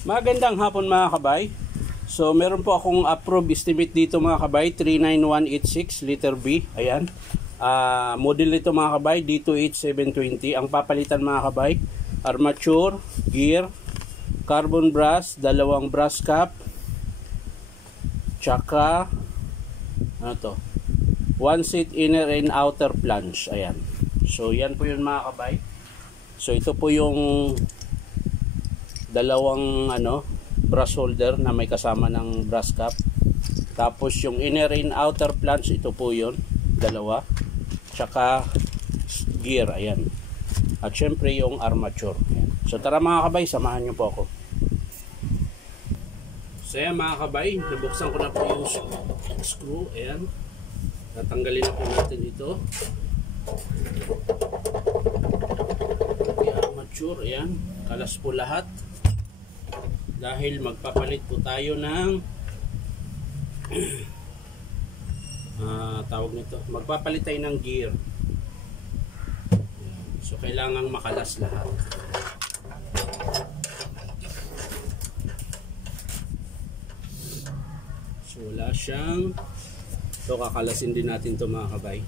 Magandang hapon mga kabay. So meron po akong approved estimate dito mga kabay, 39186 liter B. Ayan. Model nito mga kabay, D28720. Ang papalitan mga kabay, armature, gear, carbon brass, dalawang brass cap, tsaka ano to, one seat inner and outer flange. Ayan. So yan po yun mga kabay. So ito po yung dalawang brass holder na may kasama ng brass cap. Tapos yung inner and outer flange, ito po yun, dalawa. Tsaka gear, ayan. At syempre yung armature. Ayan. So tara mga kabay, samahan nyo po ako. So ayan mga kabay, nabuksan ko na po yung screw. Ayan. Tatanggalin na po natin ito. Yung armature, ayan. Kalas po lahat. Dahil magpapalit po tayo ng tawag nito, magpapalit tayo ng gear. So kailangang makalas lahat. So wala siyang, so kakalasin din natin to mga kabay.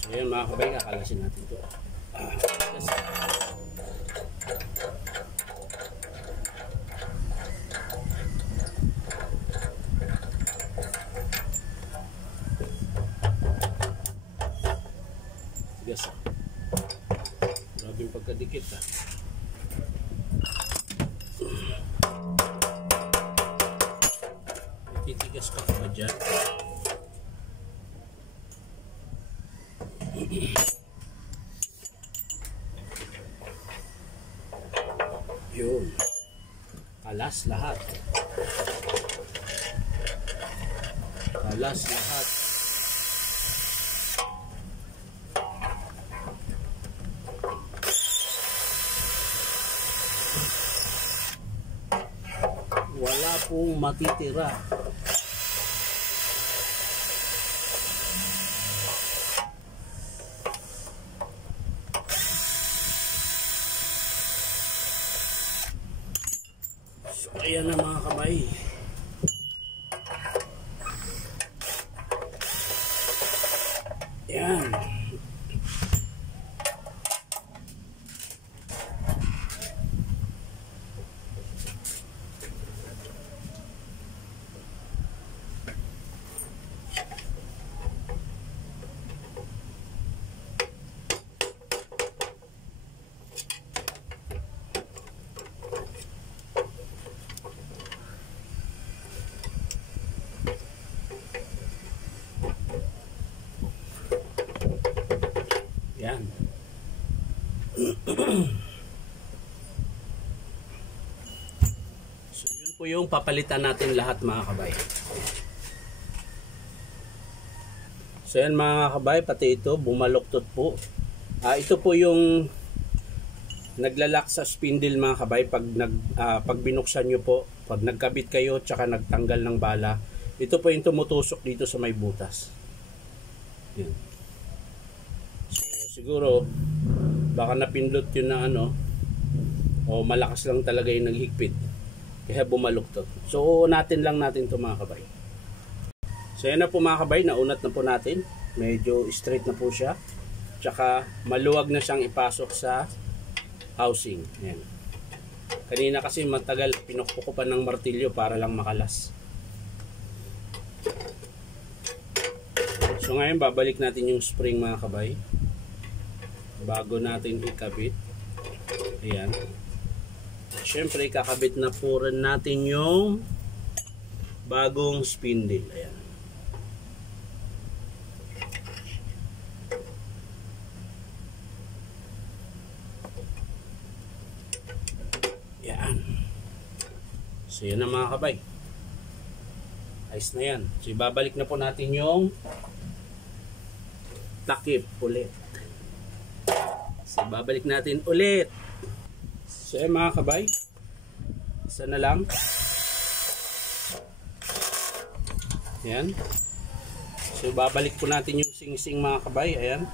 So yan mga kabay, kakalasin natin to. Yes. Grabe yung pagkadikit ha. Titigas ka pa dyan. Yun. Kalas lahat. Kalas lahat. Wala pong matitira. So ayan na mga kamay. Ayan. Yan. So yun po yung papalitan natin lahat mga kabay. So yan mga kabay, pati ito bumaluktot po. Ito po yung naglalak sa spindle mga kabay pag pag binuksan nyo po, pag nagkabit kayo tsaka nagtanggal ng bala. Ito po yung tumutusok dito sa may butas. Yan. Siguro baka napindot yun na o malakas lang talaga yung naghigpit kaya bumaluktot. So natin lang natin ito mga kabay. So yan na po mga kabay, naunat na po natin, medyo straight na po siya, tsaka maluwag na siyang ipasok sa housing. Yan. Kanina kasi matagal pinukpok ko pa ng martilyo para lang makalas. So ngayon babalik natin yung spring mga kabay bago natin ikabit. Ayan. Siyempre kakabit na po rin natin yung bagong spindle. Ayan. Ayan. So yan na mga kabay. Ayos na yan. So ibabalik na po natin yung takip ulit. So, babalik natin ulit. So, mga kabay, isa na lang. Ayan. So babalik po natin yung sing-sing mga kabay. Ayan.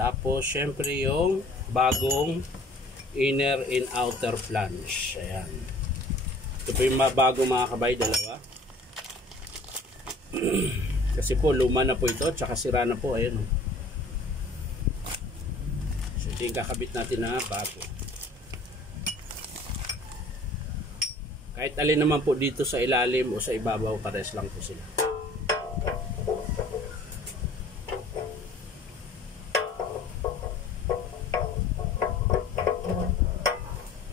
Tapos syempre yung bagong inner and outer flange. Ayan. Ito po yung bago mga kabay, dalawa. Kasi po luma na po ito, tsaka sira na po. Ayan. So ito yung kakabit natin na bago. Kahit alin naman po dito sa ilalim o sa ibabaw, pares lang po sila.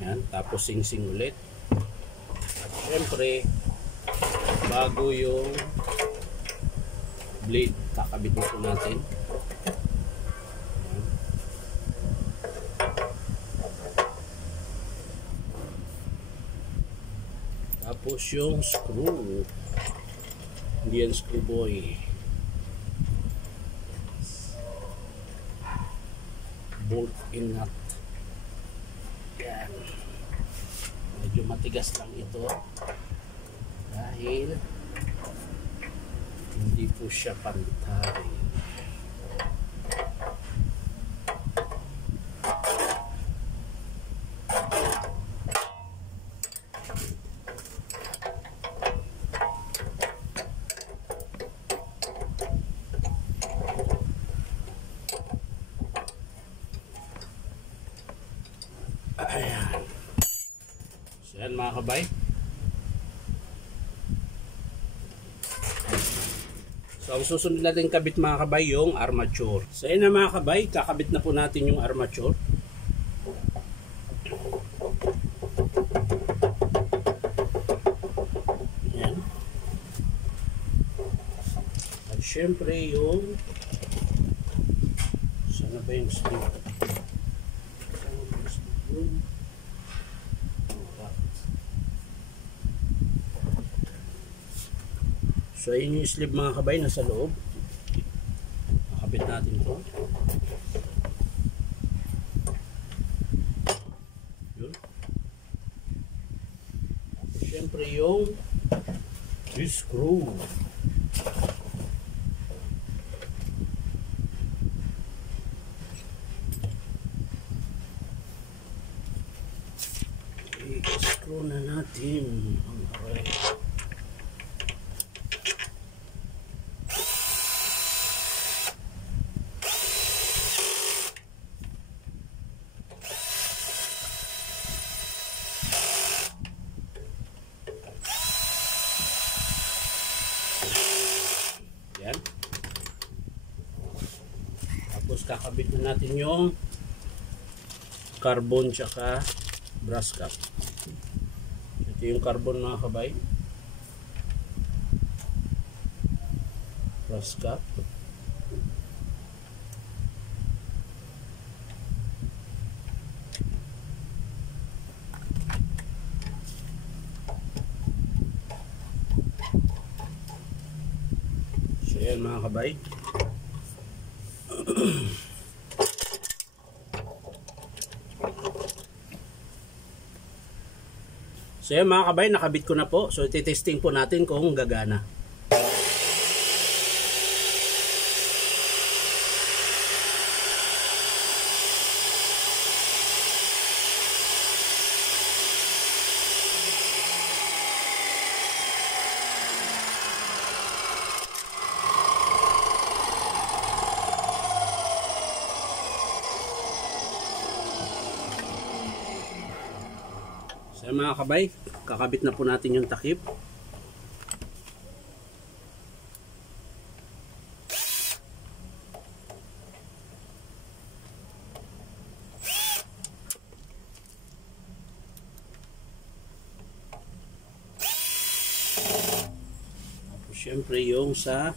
Yan, tapos sing-sing ulit. At syempre, bago yung blade, kakabit na po natin. Tapos yung screw, hindi yan screw boy, bolt in nut. Yan, medyo matigas lang ito dahil hindi po siya pantay. Ayan. So yan mga kabay. So ang susunod natin kabit mga kabay yung armature. So yan na mga kabay, kakabit na po natin yung armature. Ayan. At syempre yung sana ba yung slip? So yun yung sleeve mga kabay, nasa loob. Nakabit natin ito. Yun. Siyempre yung screw. I-screw na natin ang array. Yan. Tapos kakabit na natin yung carbon tsaka brass cap. Ito yung carbon mga kabay. Brass cap. So yan mga kabay. So yan mga kabay, nakabit ko na po. So titesting po natin kung gagana. So mga kabay, kakabit na po natin yung takip. Tapos syempre yung sa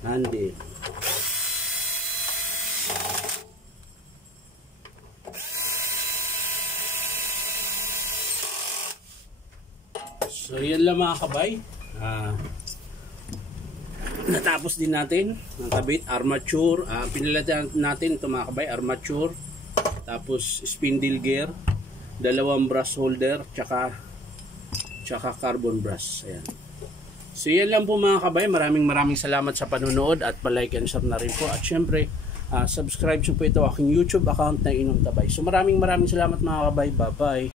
handle. So yan lang mga kabay, natapos din natin ang kabit, armature, pinalitan natin ito mga kabay, armature, tapos spindle gear, dalawang brush holder, tsaka carbon brush. Ayan. So yan lang po mga kabay, maraming salamat sa panonood at pa-like and share na rin po. At syempre, subscribe nyo po ito aking YouTube account na Inom Tabay. So maraming salamat mga kabay. Bye-bye.